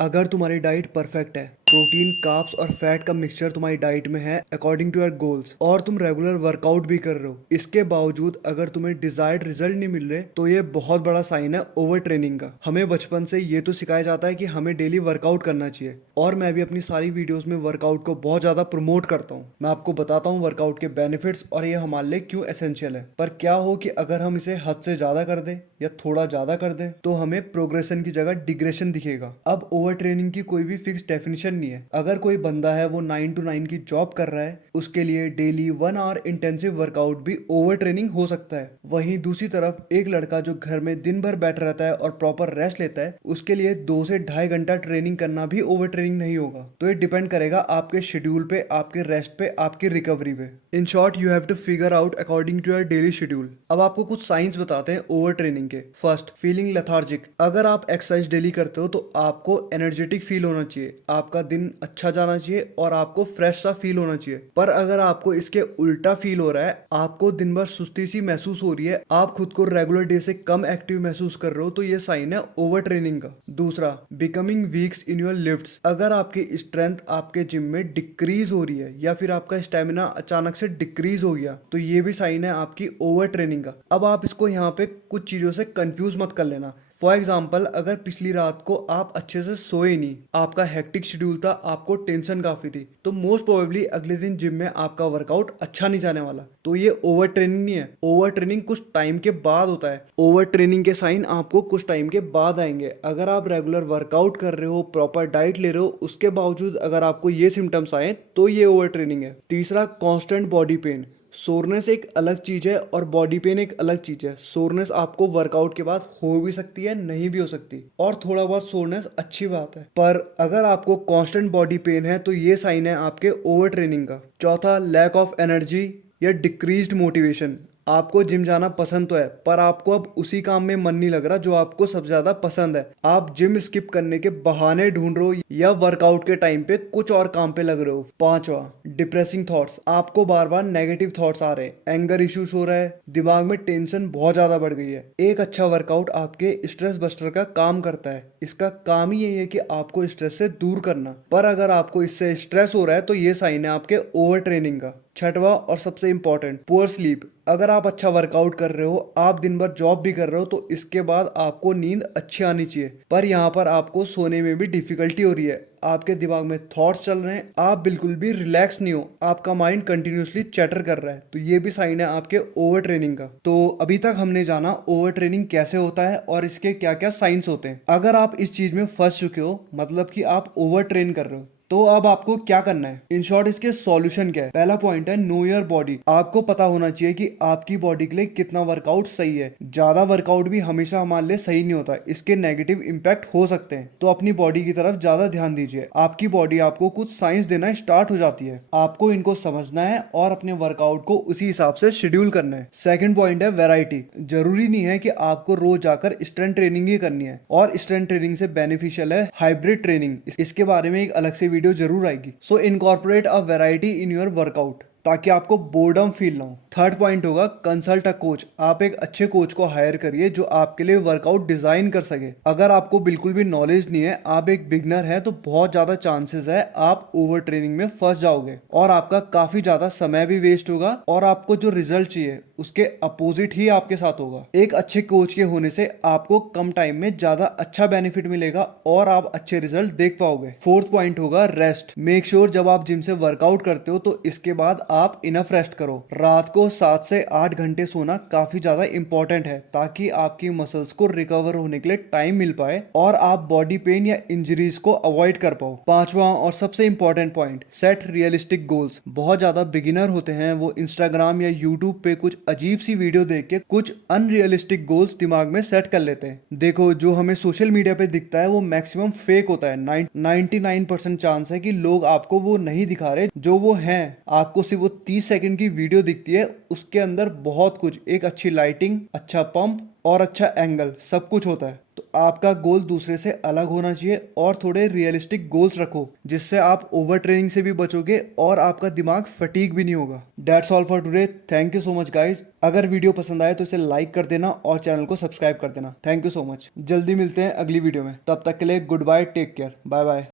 अगर तुम्हारी diet perfect है, प्रोटीन, कार्ब्स और फैट का मिक्सचर तुम्हारी डाइट में है अकॉर्डिंग टू योर गोल्स, और तुम रेगुलर वर्कआउट भी कर रहे हो, इसके बावजूद अगर तुम्हें डिजायर्ड रिजल्ट नहीं मिल रहे, तो ये बहुत बड़ा साइन है ओवर ट्रेनिंग का। हमें बचपन से ये तो सिखाया जाता है कि हमें डेली वर्कआउट करना चाहिए, और मैं भी अपनी सारी वीडियोस में वर्कआउट को बहुत ज्यादा प्रमोट करता हूँ। मैं आपको बताता हूँ वर्कआउट के बेनिफिट्स और ये हमारे लिए क्यों एसेंशियल है। पर क्या हो कि अगर हम इसे हद से ज्यादा कर दें या थोड़ा ज्यादा कर दें, तो हमें प्रोग्रेशन की जगह डिग्रेशन दिखेगा। अब ओवर ट्रेनिंग की कोई भी फिक्स डेफिनेशन नहीं है। अगर कोई बंदा है वो 9 to 9 की जॉब कर रहा है, उसके लिए डेली 1 आवर इंटेंसिव वर्कआउट भी ओवर ट्रेनिंग हो सकता है। वहीं दूसरी तरफ एक लड़का जो घर में दिन भर बैठा रहता है और प्रॉपर रेस्ट लेता है, उसके लिए 2 से 2.5 घंटा ट्रेनिंग करना भी ओवर ट्रेनिंग नहीं होगा। तो ये डिपेंड करेगा आपके शेड्यूल पे, आपके रेस्ट पे, आपकी रिकवरी पे। In short, you have to figure out according to your daily schedule. अब आपको कुछ साइंस बताते हैं ओवर ट्रेनिंग के। First, feeling lethargic. अगर आप एक्सरसाइज डेली करते हो तो आपको एनर्जेटिक फील होना चाहिए, आपका दिन अच्छा जाना चाहिए और आपको फ्रेश सा फील होना चाहिए। पर अगर आपको इसके उल्टा फील हो रहा है, आपको दिन भर सुस्ती सी महसूस हो रही है, आप खुद को रेगुलर डे से कम एक्टिव महसूस कर रहे हो, तो ये साइन है ओवर ट्रेनिंग का। दूसरा, becoming weeks in your lifts. अगर आपकी स्ट्रेंथ आपके जिम में डिक्रीज हो रही है या फिर आपका स्टेमिना अचानक से डिक्रीज हो गया, तो ये भी साइन है आपकी ओवर ट्रेनिंग का। अब आप इसको यहाँ पे कुछ चीजों से कंफ्यूज मत कर लेना। फॉर एग्जाम्पल, अगर पिछली रात को आप अच्छे से सोए नहीं, आपका हेक्टिक शेड्यूल था, आपको टेंशन काफी थी, तो मोस्ट प्रोबेबली अगले दिन जिम में आपका वर्कआउट अच्छा नहीं जाने वाला। तो ये ओवर ट्रेनिंग नहीं है। ओवर ट्रेनिंग कुछ टाइम के बाद होता है। ओवर ट्रेनिंग के साइन आपको कुछ टाइम के बाद आएंगे। अगर आप रेगुलर वर्कआउट कर रहे हो, प्रॉपर डाइट ले रहे हो, उसके बावजूद अगर आपको ये सिम्टम्स आए, तो ये ओवर ट्रेनिंग है। तीसरा, कॉन्स्टेंट बॉडी पेन। सोरनेस एक अलग चीज है और बॉडी पेन एक अलग चीज है। सोरनेस आपको वर्कआउट के बाद हो भी सकती है, नहीं भी हो सकती, और थोड़ा बहुत सोरनेस अच्छी बात है। पर अगर आपको कांस्टेंट बॉडी पेन है, तो ये साइन है आपके ओवर ट्रेनिंग का। चौथा, लैक ऑफ एनर्जी या डिक्रीज्ड मोटिवेशन। आपको जिम जाना पसंद तो है, पर आपको अब उसी काम में मन नहीं लग रहा जो आपको सबसे ज्यादा पसंद है। आप जिम स्किप करने के बहाने ढूंढ रहे हो या वर्कआउट के टाइम पे कुछ और काम पे लग रहे हो। पांचवा, डिप्रेसिंग थॉट्स। आपको बार बार नेगेटिव थॉट्स आ रहे हैं, एंगर इश्यूज हो रहा है, दिमाग में टेंशन बहुत ज्यादा बढ़ गई है। एक अच्छा वर्कआउट आपके स्ट्रेस बस्टर का काम करता है। इसका काम ही यही है कि आपको स्ट्रेस से दूर करना। पर अगर आपको इससे स्ट्रेस हो रहा है, तो ये साइन है आपके ओवर ट्रेनिंग का। छठवा और सबसे इंपॉर्टेंट, पुअर स्लीप। अगर आप अच्छा वर्कआउट कर रहे हो, आप दिन भर जॉब भी कर रहे हो, तो इसके बाद आपको नींद अच्छी आनी चाहिए, पर यहाँ पर आपको सोने में भी डिफिकल्टी हो रही है। आपके दिमाग में थॉट्स चल रहे हैं, आप बिल्कुल भी रिलैक्स नहीं हो, आपका माइंड कंटिन्यूसली चैटर कर रहा है, तो ये भी साइन है आपके ओवर ट्रेनिंग का। तो अभी तक हमने जाना ओवर ट्रेनिंग कैसे होता है और इसके क्या क्या साइंस होते हैं। अगर आप इस चीज में फंस चुके हो, मतलब कि आप ओवर ट्रेन कर रहे हो, तो अब आपको क्या करना है। इन शॉर्ट, इसके सॉल्यूशन क्या है। पहला पॉइंट है नो योर बॉडी। आपको पता होना चाहिए कि आपकी बॉडी के लिए कितना वर्कआउट सही है। ज्यादा वर्कआउट भी हमेशा हमारे लिए सही नहीं होता, इसके नेगेटिव इंपैक्ट हो सकते हैं। तो अपनी बॉडी की तरफ ज्यादा ध्यान दीजिए। आपकी बॉडी आपको कुछ साइंस देना स्टार्ट हो जाती है, आपको इनको समझना है और अपने वर्कआउट को उसी हिसाब से शेड्यूल करना है। सेकंड पॉइंट है वैरायटी। जरूरी नहीं है कि आपको रोज जाकर स्ट्रेंथ ट्रेनिंग ही करनी है, और स्ट्रेंथ ट्रेनिंग से बेनिफिशियल है हाइब्रिड ट्रेनिंग। इसके बारे में एक अलग से वीडियो जरूर आएगी। So incorporate a variety in your workout, ताकि आपको बोर्डम फील ना हो। थर्ड पॉइंट होगा कंसल्ट अ कोच। आप एक अच्छे कोच को हायर करिए जो आपके लिए वर्कआउट डिजाइन कर सके। अगर आपको बिल्कुल भी नॉलेज नहीं है, आप एक बिगनर है, तो बहुत ज्यादा चांसेस है आप ओवर ट्रेनिंग में फंस जाओगे और आपका काफी ज्यादा समय भी वेस्ट होगा, और आपको जो रिजल्ट चाहिए उसके अपोजिट ही आपके साथ होगा। एक अच्छे कोच के होने से आपको कम टाइम में ज्यादा अच्छा बेनिफिट मिलेगा और आप अच्छे रिजल्ट देख पाओगे। फोर्थ पॉइंट होगा रेस्ट। मेक श्योर जब आप जिम से वर्कआउट करते हो, तो इसके बाद आप इनफ रेस्ट करो। रात को 7 से 8 घंटे सोना काफी ज्यादा इंपॉर्टेंट है, ताकि आपकी मसल्स को रिकवर होने के लिए टाइम मिल पाए और आप बॉडी पेन या इंजरीज को अवॉइड कर पाओ। पांचवा और सबसे important point, set realistic goals. बहुत ज्यादा बिगिनर होते हैं, वो इंस्टाग्राम या यूट्यूब पे कुछ अजीब सी वीडियो देख के कुछ अनरियलिस्टिक गोल्स दिमाग में सेट कर लेते हैं। देखो, जो हमें सोशल मीडिया पे दिखता है वो मैक्सिमम फेक होता है। 99% चांस है कि लोग आपको वो नहीं दिखा रहे जो वो हैं, आपको सिर्फ वो 30 सेकंड की वीडियो दिखती है, उसके अंदर बहुत कुछ, एक अच्छी लाइटिंग, अच्छा पंप और अच्छा एंगल, सब कुछ होता है। तो आपका गोल दूसरे से अलग होना चाहिए और थोड़े रियलिस्टिक गोल्स रखो, जिससे आप ओवर ट्रेनिंग से भी बचोगे और आपका दिमाग फटीग भी नहीं होगा। That's all for today. Thank you so much guys. अगर वीडियो पसंद आए तो इसे लाइक कर देना और चैनल को सब्सक्राइब कर देना। Thank you so much. जल्दी मिलते हैं अगली वीडियो में, तब तक के लिए goodbye, take care, bye bye.